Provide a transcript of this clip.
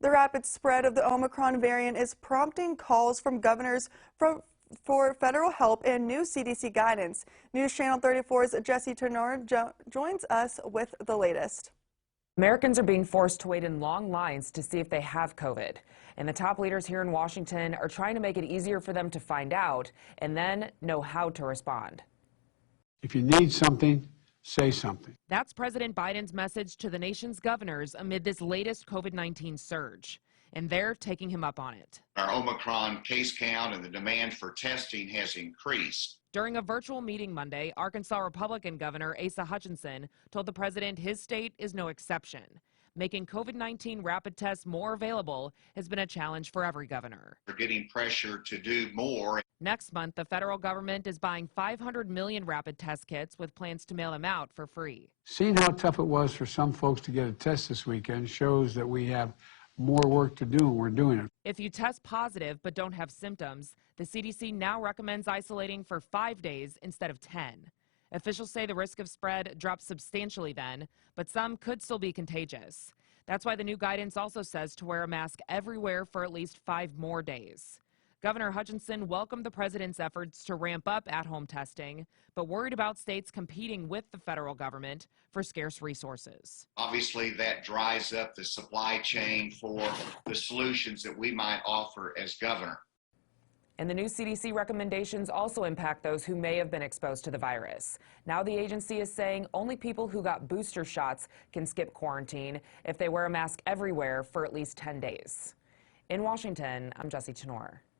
The rapid spread of the Omicron variant is prompting calls from governors for federal help and new CDC guidance. News Channel 34's Jesse Tenor joins us with the latest. Americans are being forced to wait in long lines to see if they have COVID. And the top leaders here in Washington are trying to make it easier for them to find out and then know how to respond. If you need something, say something. That's President Biden's message to the nation's governors amid this latest COVID-19 surge. And they're taking him up on it. Our Omicron case count and the demand for testing has increased. During a virtual meeting Monday, Arkansas Republican Governor Asa Hutchinson told the president his state is no exception. Making COVID-19 rapid tests more available has been a challenge for every governor. We're getting pressure to do more. Next month, the federal government is buying 500 million rapid test kits with plans to mail them out for free. Seeing how tough it was for some folks to get a test this weekend shows that we have more work to do, and we're doing it. If you test positive but don't have symptoms, the CDC now recommends isolating for 5 days instead of 10. Officials say the risk of spread drops substantially then, but some could still be contagious. That's why the new guidance also says to wear a mask everywhere for at least 5 more days. Governor Hutchinson welcomed the president's efforts to ramp up at-home testing, but worried about states competing with the federal government for scarce resources. Obviously, that dries up the supply chain for the solutions that we might offer as governor. And the new CDC recommendations also impact those who may have been exposed to the virus. Now the agency is saying only people who got booster shots can skip quarantine if they wear a mask everywhere for at least 10 days. In Washington, I'm Jesse Tenor.